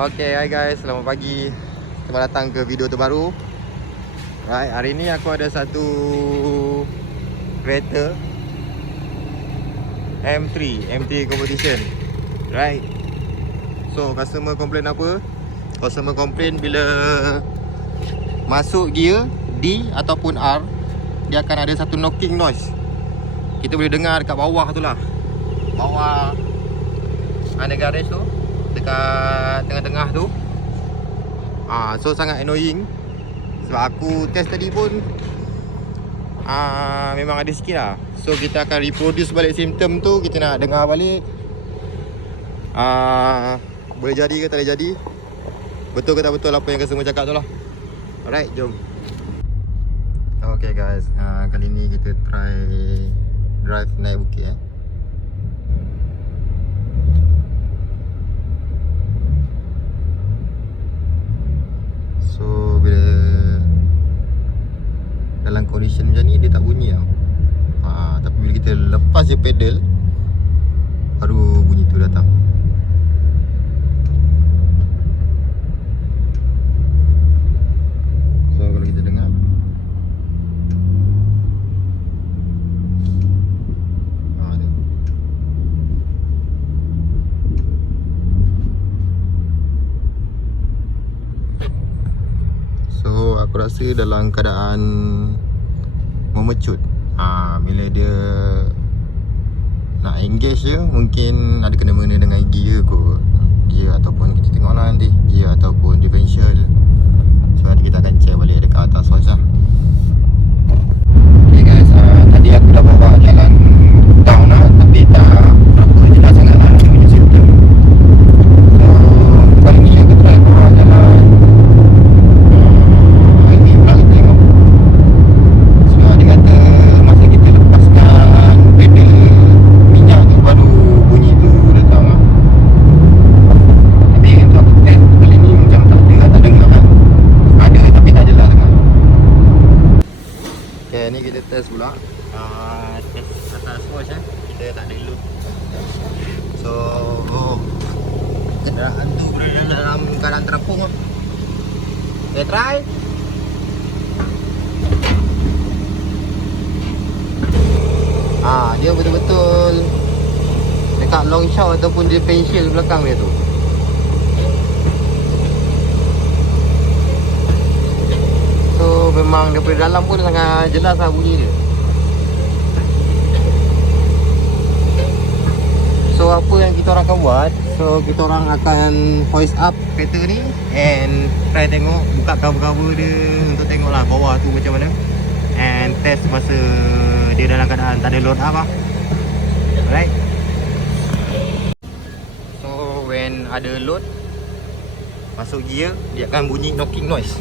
Okay, hai guys, selamat pagi. Selamat datang ke video terbaru. Right, hari ni aku ada satu kereta M3 competition. Right. So, customer complain apa? Customer complain bila masuk gear D ataupun R, dia akan ada satu knocking noise. Kita boleh dengar dekat bawah tu lah. Bawah ada garage tu, dekat tengah-tengah tu. So sangat annoying. Sebab aku test tadi pun memang ada sikit lah. So kita akan reproduce balik simptom tu. Kita nak dengar balik boleh jadi ke tak boleh jadi, betul ke tak betul apa yang customer cakap tu lah. Alright, jom. Okay guys, kali ni kita try drive naik bukit So bila dalam condition macam ni dia tak bunyi tau. Tapi bila kita lepas je pedal, baru bunyi tu datang. So kalau kita dengar, so aku rasa dalam keadaan memecut. Bila dia nak engage je, mungkin ada kena-mena dengan gear kot. Gear ataupun kita tengok lah nanti, gear ataupun differential. So nanti kita akan check balik dekat atas swatch lah. Okay guys, tadi aku dah bawa jalan down lah, tapi tak berapa jelas sangat lah dia punya simptom. So kali ni aku try bawa jalan ini pula kita tengok. Sebab dia kata masa kita lepaskan pedal minyak tu baru bunyi tu datang lah. Tapi untuk aku test kali ni macam tak dengar kan. Ada tapi tak jelas dengar. Okay, ni kita test pula. Test atas watch kita tak ada load. So kenderaan tu berada dalam keadaan terapung lah. Okay, try. Dia betul-betul dekat long shot ataupun differential belakang dia tu. So memang daripada dalam pun sangat jelas lah bunyi dia. So apa yang kita orang akan buat, so kita orang akan hoist up kereta ni and try tengok, buka cover-cover dia untuk tengok lah bawah tu macam mana, and test masa dia dalam keadaan tak ada load up lah. Alright. So when ada load, masuk gear, dia akan bunyi knocking noise.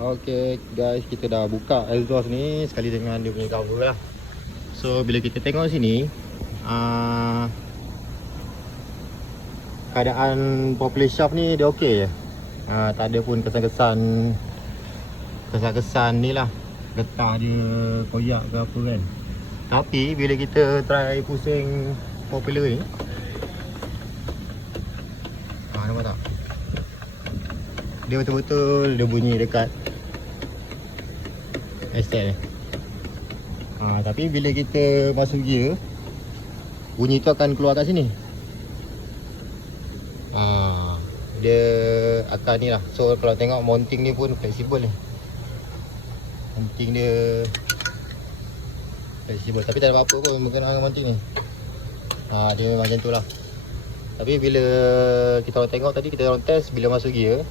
Okay guys, kita dah buka exhaust ni sekali dengan dia punya cover lah. So bila kita tengok sini, keadaan poplar shaft ni dia okey je. Tak ada pun kesan-kesan ni lah, getah dia koyak ke apa kan. Tapi bila kita try pusing popular ni, nampak tak? Dia betul-betul dia bunyi dekat Estel ni. Tapi bila kita masuk gear, bunyi tu akan keluar kat sini. Dia akan ni lah. So kalau tengok mounting ni pun fleksibel ni. Mounting dia fleksibel, tapi tak ada apa-apa pun berkenaan dengan mounting ni. Dia memang macam tu lah. Tapi bila kita orang tengok tadi, kita orang test bila masuk gear,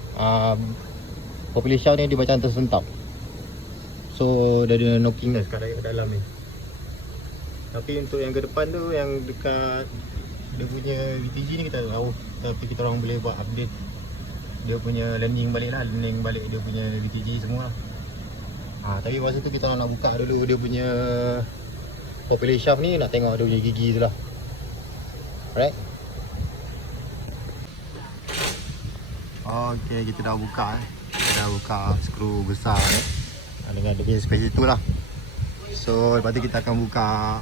popular shaft ni dia macam tersentap. So dia ada knocking dah kat dalam ni. Tapi untuk yang ke depan tu, yang dekat dia punya VTG ni kita tak tahu, tapi kita orang boleh buat update dia punya landing balik lah, landing balik dia punya VTG semua lah. Tapi masa tu kita nak buka dulu dia punya popular shaft ni, nak tengok dia punya gigi tu lah. Alright. Okay, kita dah buka Kita dah buka skru besar dengan dia punya space tu lah. So lepas tu kita akan buka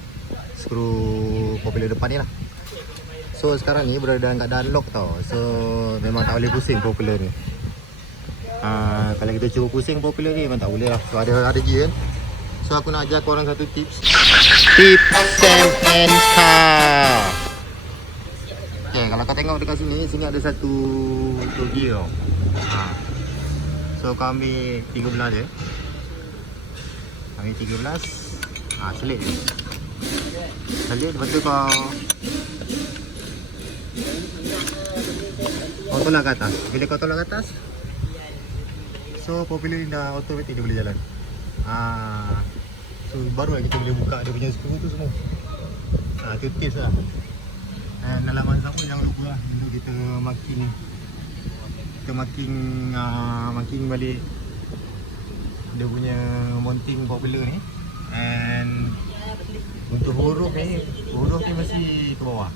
skru popular depan ni lah. So sekarang ni berada dalam keadaan lock tau. So memang tak boleh pusing popular ni. Kalau kita cuba pusing popular ni memang tak boleh lah. So ada gear kan. So aku nak ajar korang satu tips. Tips Sam and Car. Okay, kalau kau tengok dekat sini, sini ada satu gear tau. So kau ambil 13 je. Ambil 13. Selit je. Selit, lepas tu kau tolak ke atas. Bila kau tolak ke atas, so popular ni dah automatic dia boleh jalan. So baru lah kita boleh buka dia punya skru tu semua. Itu tips lah. Dan dalam masa pun jangan lupa lah untuk kita marking ni. Kita marking balik dia punya mounting popular ni. And untuk huruf ni mesti ke bawah.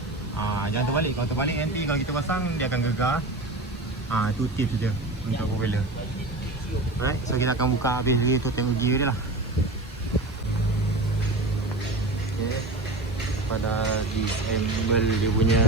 Jangan terbalik. Kalau terbalik nanti kalau kita pasang dia akan gegar. Itu tips dia untuk popular. Alright, so kita akan buka habis dia tu, tengok gear dia lah. Okay, pada disable dia punya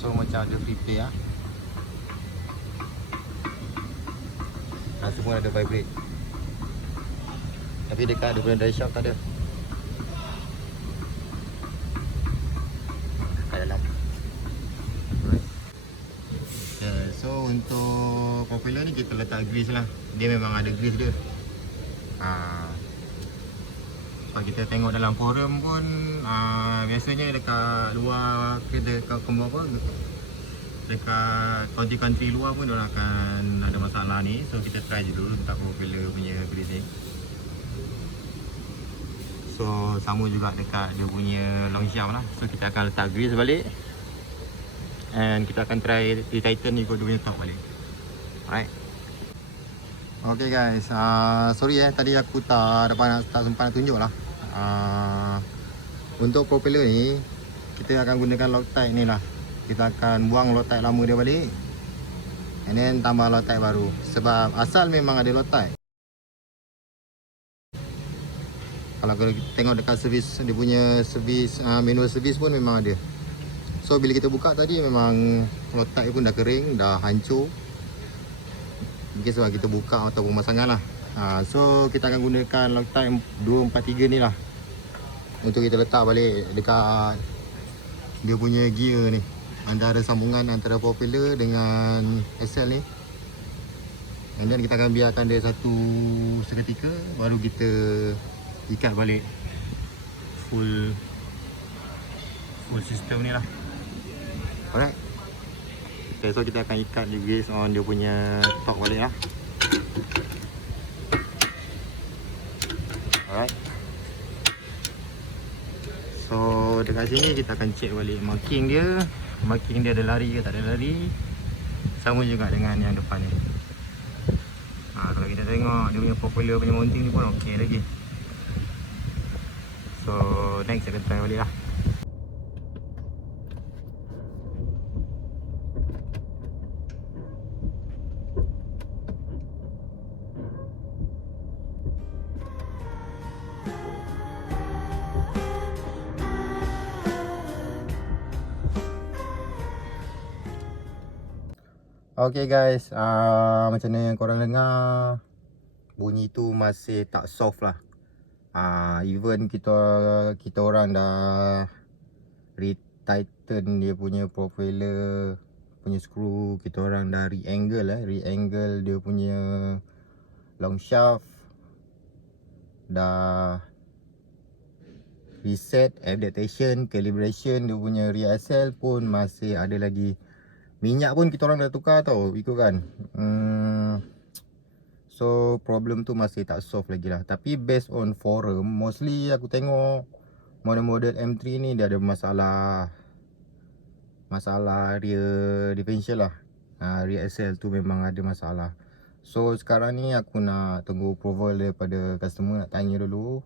so macam ada free play lah. Semua ada vibrate. Tapi dekat dia punya dry shaft tak ada. Kat dalam. So untuk popular ni kita letak grease lah. Dia memang ada grease dia. Kalau kita tengok dalam forum pun biasanya dekat luar, dekat dekat country luar pun diorang akan ada masalah ni. So kita try je dulu letak popular punya grease ni. So sama juga dekat dia punya long shaft lah. So kita akan letak grease balik. And kita akan try di tighten ikut dia punya top balik. Alright. Okay guys, sorry tadi aku tak sempat nak tunjuk lah. Untuk popular ni kita akan gunakan Loctite ni lah. Kita akan buang Loctite lama dia balik, and then tambah Loctite baru. Sebab asal memang ada Loctite. Kalau kita tengok dekat servis, dia punya servis, manual servis pun memang ada. So bila kita buka tadi memang Loctite pun dah kering, dah hancur. Mungkin sebab kita buka atau pemasangan lah. So kita akan gunakan Loctite 243 ni lah untuk kita letak balik dekat dia punya gear ni, antara sambungan antara popular dengan SL ni. And then kita akan biarkan dia satu seketika, baru kita ikat balik full system ni lah. Alright. Okay, so kita akan ikat dia based on dia punya top balik lah. Alright. So dekat sini kita akan check balik marking dia ada lari ke tak ada lari. Sama juga dengan yang depan ni. Kalau kita tengok dia punya popular punya mounting ni pun okey lagi. So next kita try balik lah. Okay guys, macam mana yang korang dengar, bunyi tu masih tak soft lah. Even kita orang dah retighten dia punya propeller punya skru, kita orang dah re-angle dia punya long shaft, dah reset, adaptation, calibration, dia punya rear axle pun masih ada lagi. Minyak pun kita orang dah tukar tau, ikut kan. So problem tu masih tak solve lagi lah. Tapi based on forum, mostly aku tengok model-model M3 ni dia ada masalah rear differential lah. Rear axle tu memang ada masalah. So sekarang ni aku nak tunggu approval daripada customer, nak tanya dulu.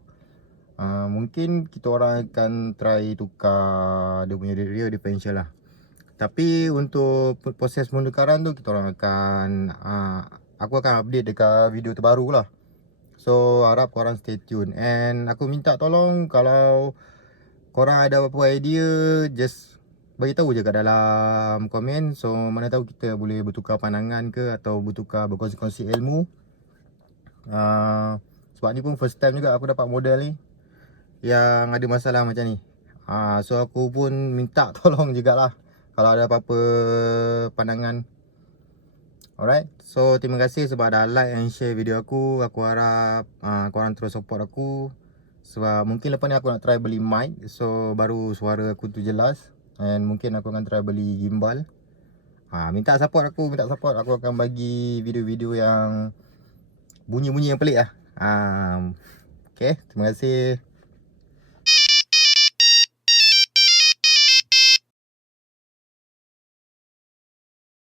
Mungkin kita orang akan try tukar dia punya rear differential lah. Tapi untuk proses penukaran tu kita orang akan aku akan update dekat video terbaru lah. So harap korang stay tune. And aku minta tolong kalau korang ada apa-apa idea, just bagi tahu je kat dalam komen. So mana tahu kita boleh bertukar pandangan ke, atau bertukar berkongsi-kongsi ilmu. Sebab ni pun first time juga aku dapat model ni yang ada masalah macam ni. So aku pun minta tolong jugalah kalau ada apa-apa pandangan. Alright, so terima kasih sebab dah like and share video aku. Aku harap korang terus support aku. Sebab mungkin lepas ni aku nak try beli mic, so baru suara aku tu jelas. And mungkin aku akan try beli gimbal. Minta support aku, aku akan bagi video-video yang bunyi-bunyi yang pelik lah. Okay, terima kasih.